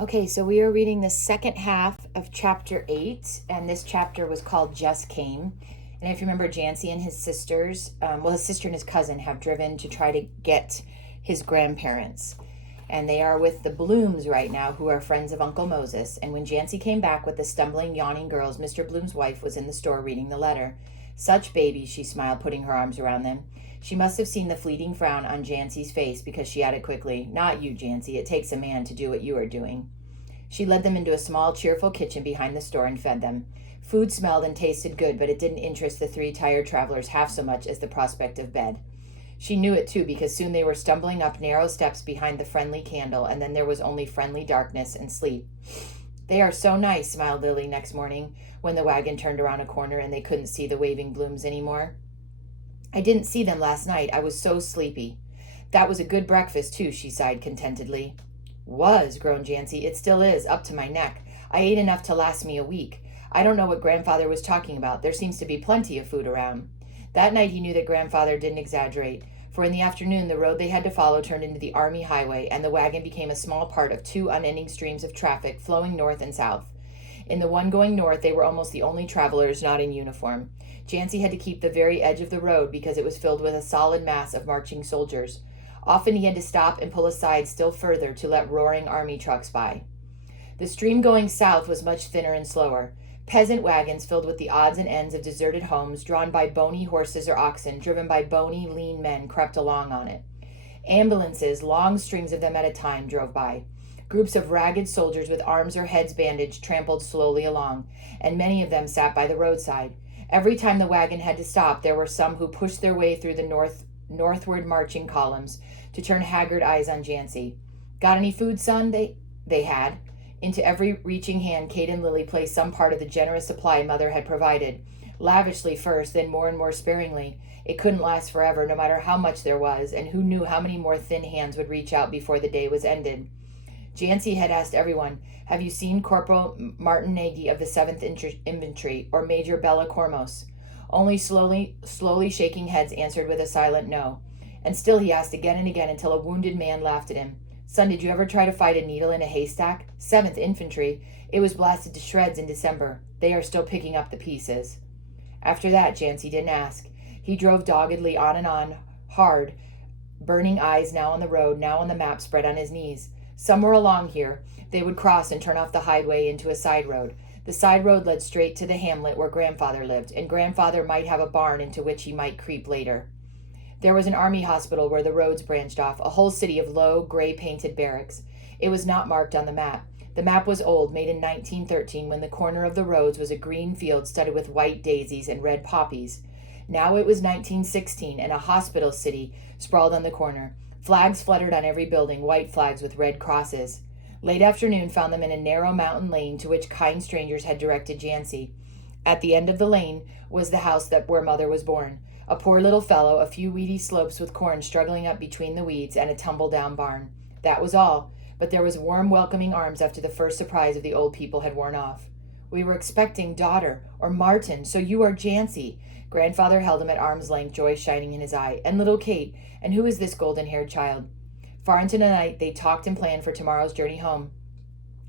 Okay, so we are reading the second half of chapter 8, and this chapter was called Just Came. And if you remember, Jancy and his sisters, his sister and his cousin have driven to try to get his grandparents. And they are with the Blooms right now, who are friends of Uncle Moses. And when Jancy came back with the stumbling, yawning girls, Mr. Bloom's wife was in the store reading the letter. Such babies, she smiled, putting her arms around them. She must have seen the fleeting frown on Jancy's face because she added quickly, "Not you, Jancy. It takes a man to do what you are doing." She led them into a small, cheerful kitchen behind the store and fed them. Food smelled and tasted good, but it didn't interest the three tired travelers half so much as the prospect of bed. She knew it, too, because soon they were stumbling up narrow steps behind the friendly candle, and then there was only friendly darkness and sleep. "They are so nice," smiled Lily next morning, when the wagon turned around a corner and they couldn't see the waving Blooms anymore. "I didn't see them last night. I was so sleepy." "That was a good breakfast, too," she sighed contentedly. "Was," groaned Jancy. "It still is, up to my neck. I ate enough to last me a week. I don't know what Grandfather was talking about. There seems to be plenty of food around." That night he knew that Grandfather didn't exaggerate, for in the afternoon the road they had to follow turned into the Army Highway, and the wagon became a small part of two unending streams of traffic flowing north and south. In the one going north, they were almost the only travelers not in uniform. Jancy had to keep the very edge of the road because it was filled with a solid mass of marching soldiers. Often he had to stop and pull aside still further to let roaring army trucks by. The stream going south was much thinner and slower. Peasant wagons filled with the odds and ends of deserted homes, drawn by bony horses or oxen, driven by bony, lean men, crept along on it. Ambulances, long strings of them at a time, drove by. Groups of ragged soldiers with arms or heads bandaged trampled slowly along, and many of them sat by the roadside. Every time the wagon had to stop, there were some who pushed their way through the northward marching columns to turn haggard eyes on Jancy. "Got any food, son?" They had. Into every reaching hand, Kate and Lily placed some part of the generous supply Mother had provided. Lavishly first, then more and more sparingly. It couldn't last forever, no matter how much there was, and who knew how many more thin hands would reach out before the day was ended. Jancy had asked everyone, "Have you seen Corporal Martin Nagy of the 7th Infantry, or Major Bella Cormos?" Only slowly shaking heads answered with a silent no. And still he asked again and again until a wounded man laughed at him. "Son, did you ever try to fight a needle in a haystack? 7th Infantry. It was blasted to shreds in December. They are still picking up the pieces." After that, Jancy didn't ask. He drove doggedly on, hard, burning eyes now on the road, now on the map spread on his knees. Somewhere along here, they would cross and turn off the highway into a side road. The side road led straight to the hamlet where Grandfather lived, and Grandfather might have a barn into which he might creep later. There was an army hospital where the roads branched off, a whole city of low, gray-painted barracks. It was not marked on the map. The map was old, made in 1913, when the corner of the roads was a green field studded with white daisies and red poppies. Now it was 1916, and a hospital city sprawled on the corner. Flags fluttered on every building, white flags with red crosses. Late afternoon found them in a narrow mountain lane to which kind strangers had directed Jancy. At the end of the lane was the house where Mother was born. A poor little fellow, a few weedy slopes with corn struggling up between the weeds, and a tumble-down barn. That was all, but there was warm, welcoming arms after the first surprise of the old people had worn off. "We were expecting daughter, or Martin, so you are Jancy." Grandfather held him at arm's length, joy shining in his eye. "And little Kate, and who is this golden-haired child?" Far into the night, they talked and planned for tomorrow's journey home.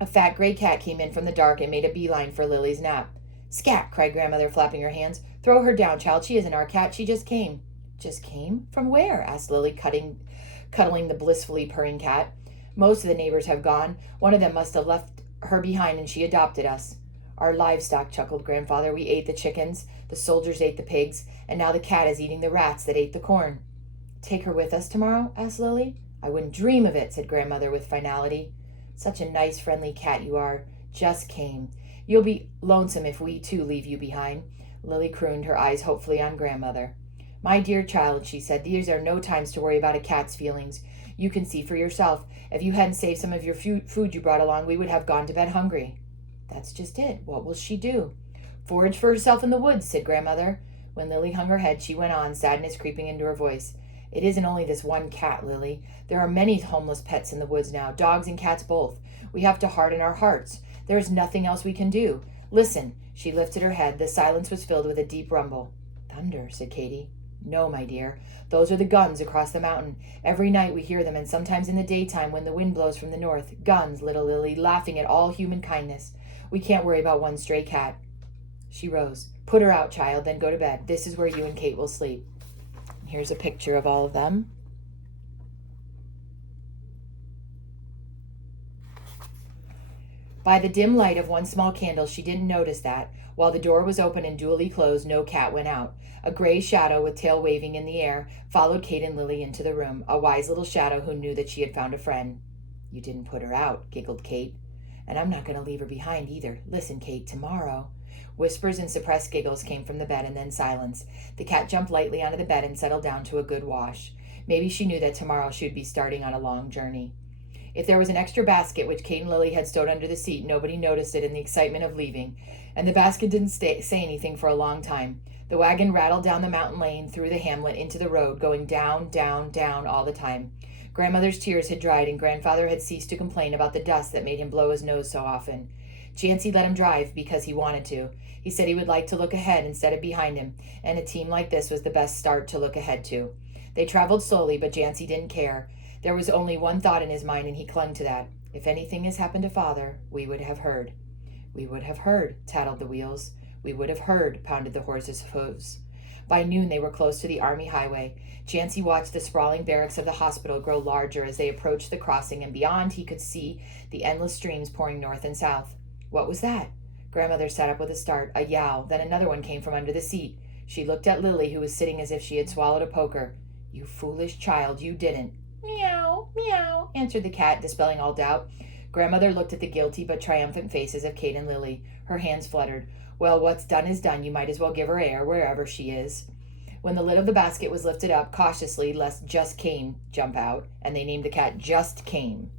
A fat gray cat came in from the dark and made a beeline for Lily's nap. "Scat!" cried Grandmother, flapping her hands. "Throw her down, child. She isn't our cat. She just came." "Just came? From where?" asked Lily, cuddling the blissfully purring cat. "Most of the neighbors have gone. One of them must have left her behind, and she adopted us." "Our livestock," chuckled Grandfather. "We ate the chickens, the soldiers ate the pigs, and now the cat is eating the rats that ate the corn." "Take her with us tomorrow?" asked Lily. "I wouldn't dream of it," said Grandmother with finality. "Such a nice, friendly cat you are. Just came. You'll be lonesome if we, too, leave you behind." Lily crooned, her eyes hopefully on Grandmother. "My dear child," she said, "these are no times to worry about a cat's feelings. You can see for yourself. If you hadn't saved some of your food you brought along, we would have gone to bed hungry." "That's just it. What will she do?" "Forage for herself in the woods," said Grandmother. When Lily hung her head, she went on, sadness creeping into her voice. "It isn't only this one cat, Lily. There are many homeless pets in the woods now, dogs and cats both. We have to harden our hearts. There is nothing else we can do. Listen." She lifted her head. The silence was filled with a deep rumble. "Thunder," said Katie. No, my dear. Those are the guns across the mountain. Every night we hear them, and sometimes in the daytime when the wind blows from the north. Guns, little Lily, laughing at all human kindness. We can't worry about one stray cat." She rose. "Put her out, child, then go to bed. This is where you and Kate will sleep." Here's a picture of all of them. By the dim light of one small candle, she didn't notice that, while the door was open and duly closed, no cat went out. A gray shadow with tail waving in the air followed Kate and Lily into the room, a wise little shadow who knew that she had found a friend. "You didn't put her out," giggled Kate. "And I'm not going to leave her behind either. Listen, Kate, tomorrow." Whispers and suppressed giggles came from the bed, and then silence. The cat jumped lightly onto the bed and settled down to a good wash. Maybe she knew that tomorrow she would be starting on a long journey. If there was an extra basket which Kate and Lily had stowed under the seat, nobody noticed it in the excitement of leaving, and the basket didn't say anything for a long time. The wagon rattled down the mountain lane, through the hamlet, into the road, going down, down, down all the time. Grandmother's tears had dried, and Grandfather had ceased to complain about the dust that made him blow his nose so often. Jancy let him drive because he wanted to. He said he would like to look ahead instead of behind him, and a team like this was the best start to look ahead to. They traveled slowly, but Jancy didn't care. There was only one thought in his mind, and he clung to that. "If anything has happened to Father, we would have heard." "We would have heard," tattled the wheels. "We would have heard," pounded the horses' hooves. By noon they were close to the army highway. Jancy watched the sprawling barracks of the hospital grow larger as they approached the crossing, and beyond he could see the endless streams pouring north and south. What was that? Grandmother sat up with a start. A yowl, then another one came from under the seat. She looked at Lily, who was sitting as if she had swallowed a poker. "You foolish child, you didn't." "Meow, meow," answered the cat, dispelling all doubt. Grandmother looked at the guilty but triumphant faces of Kate and Lily. Her hands fluttered. "Well, what's done is done. You might as well give her air, wherever she is." When the lid of the basket was lifted up, cautiously, lest Just Came jump out, and they named the cat Just Came,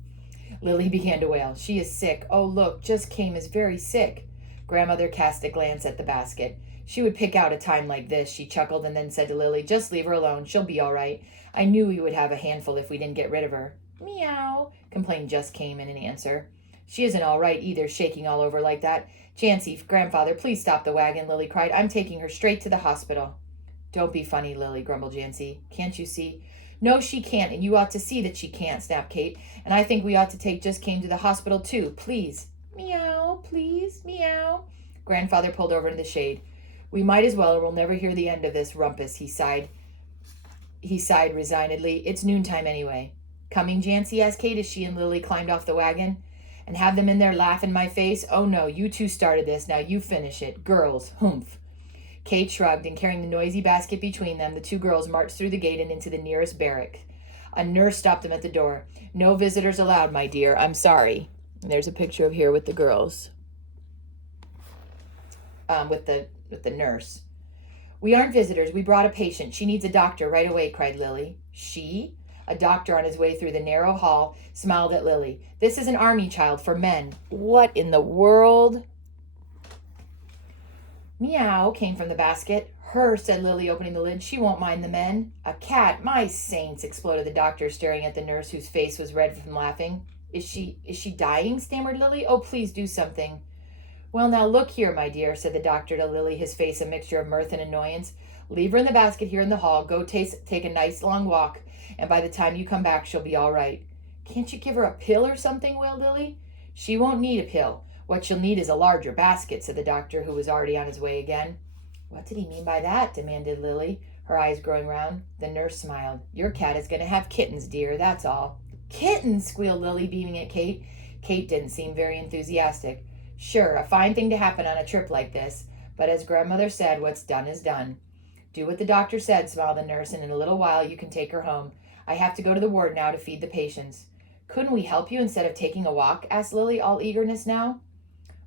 Lily began to wail. "She is sick. Oh, look, Just Came is very sick." Grandmother cast a glance at the basket. "She would pick out a time like this," she chuckled, and then said to Lily, "Just leave her alone. She'll be all right. I knew we would have a handful if we didn't get rid of her." "Meow," complained Just Came in an answer. "She isn't all right either, shaking all over like that. Jancy, Grandfather, please stop the wagon," Lily cried. "I'm taking her straight to the hospital." "Don't be funny, Lily," grumbled Jancy. "Can't you see?" "No, she can't, and you ought to see that she can't," snapped Kate. "And I think we ought to take Just Came to the hospital, too. Please." "Meow, please, meow." Grandfather pulled over in the shade. "We might as well, or we'll never hear the end of this rumpus," he sighed. He sighed resignedly. "It's noontime anyway." "Coming, Jancy?" asked Kate as she and Lily climbed off the wagon. "And have them in there laugh in my face? Oh, no, you two started this. Now you finish it. Girls, humph." Kate shrugged, and carrying the noisy basket between them, the two girls marched through the gate and into the nearest barrack. A nurse stopped them at the door. "No visitors allowed, my dear. I'm sorry." And there's a picture of here with the girls. With the nurse. "We aren't visitors. We brought a patient. She needs a doctor right away," cried Lily. "She?" A doctor on his way through the narrow hall smiled at Lily. "This is an army child for men." "What in the world?" "Meow," came from the basket. "Her," said Lily, opening the lid. "She won't mind the men." "A cat? My saints!" exploded the doctor, staring at the nurse, whose face was red from laughing. Is she dying?" stammered Lily. "Oh, please do something." "Well, now look here, my dear," said the doctor to Lily, his face a mixture of mirth and annoyance. "Leave her in the basket here in the hall. Go take a nice long walk, and by the time you come back, she'll be all right." "Can't you give her a pill or something?" wailed Lily. "She won't need a pill. What she'll need is a larger basket," said the doctor, who was already on his way again. "What did he mean by that?" demanded Lily, her eyes growing round. The nurse smiled. "Your cat is going to have kittens, dear, that's all." "Kittens!" squealed Lily, beaming at Kate. Kate didn't seem very enthusiastic. "Sure, a fine thing to happen on a trip like this. But as Grandmother said, what's done is done." "Do what the doctor said," smiled the nurse, "and in a little while you can take her home. I have to go to the ward now to feed the patients." "Couldn't we help you instead of taking a walk?" asked Lily, all eagerness now.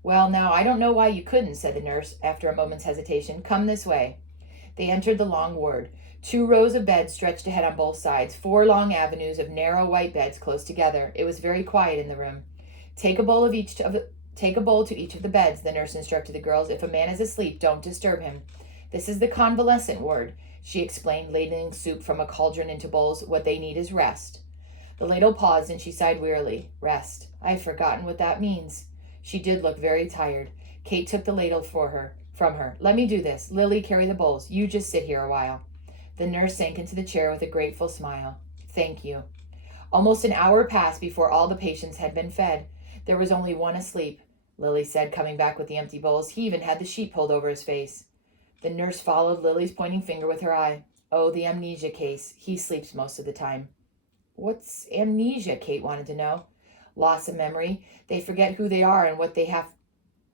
"Well, now, I don't know why you couldn't," said the nurse, after a moment's hesitation. "Come this way." They entered the long ward. 2 rows of beds stretched ahead on both sides, 4 long avenues of narrow white beds close together. It was very quiet in the room. Take a bowl to each of the beds," the nurse instructed the girls. "If a man is asleep, don't disturb him. This is the convalescent ward," she explained, ladling soup from a cauldron into bowls. "What they need is rest." The ladle paused, and she sighed wearily. "Rest. I've forgotten what that means." She did look very tired. Kate took the ladle from her. "Let me do this. Lily, carry the bowls. You just sit here a while." The nurse sank into the chair with a grateful smile. Thank you. Almost an hour passed before all the patients had been fed. There was only one asleep, Lily said, coming back with the empty bowls. He even had the sheet pulled over his face. The nurse followed Lily's pointing finger with her eye. Oh, the amnesia case. He sleeps most of the time. What's amnesia? Kate wanted to know. Loss of memory. They forget who they are and what they have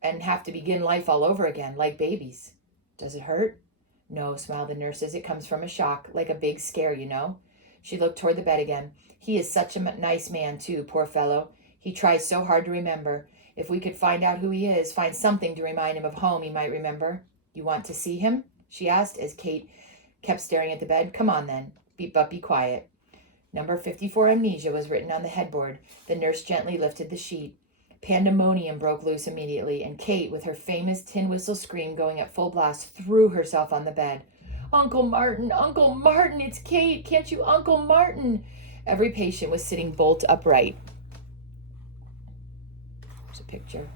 to begin life all over again, like babies. Does it hurt? No, smiled the nurses. It comes from a shock, like a big scare, you know. She looked toward the bed again. He is such a nice man, too, poor fellow. He tries so hard to remember. If we could find out who he is, find something to remind him of home, he might remember. You want to see him? She asked as Kate kept staring at the bed. Come on, then. But be quiet. Number 54 amnesia was written on the headboard. The nurse gently lifted the sheet. Pandemonium broke loose immediately, and Kate, with her famous tin whistle scream going at full blast, threw herself on the bed. Uncle Martin, it's Kate. Can't you, Uncle Martin? Every patient was sitting bolt upright. There's a picture.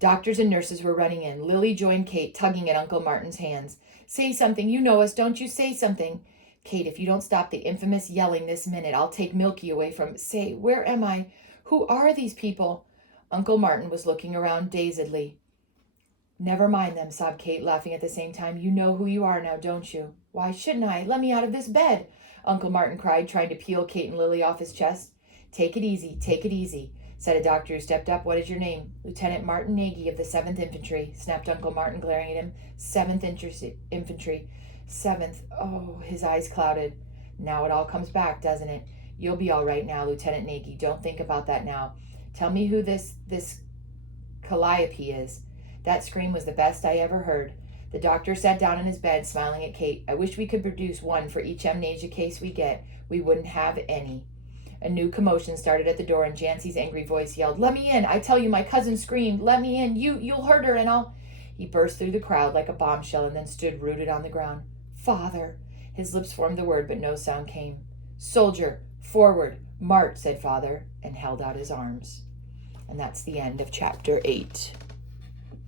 Doctors and nurses were running in. Lily joined Kate, tugging at Uncle Martin's hands. Say something. You know us, don't you? Say something. Kate, if you don't stop the infamous yelling this minute, I'll take Milky away from... Say, where am I? Who are these people? Uncle Martin was looking around dazedly. Never mind them, sobbed Kate, laughing at the same time. You know who you are now, don't you? Why shouldn't I? Let me out of this bed, Uncle Martin cried, trying to peel Kate and Lily off his chest. Take it easy, said a doctor who stepped up. What is your name? Lieutenant Martin Nagy of the 7th Infantry, snapped Uncle Martin, glaring at him. 7th Infantry. 7th. Oh, his eyes clouded. Now it all comes back, doesn't it? You'll be all right now, Lieutenant Nagy. Don't think about that now. Tell me who this Calliope is. That scream was the best I ever heard. The doctor sat down in his bed, smiling at Kate. I wish we could produce one for each amnesia case we get. We wouldn't have any. A new commotion started at the door, and Jancy's angry voice yelled, Let me in! I tell you, my cousin screamed. Let me in! You'll hurt her, and I'll... He burst through the crowd like a bombshell and then stood rooted on the ground. Father! His lips formed the word, but no sound came. Soldier! Forward! March! Said Father, and held out his arms. And that's the end of chapter 8.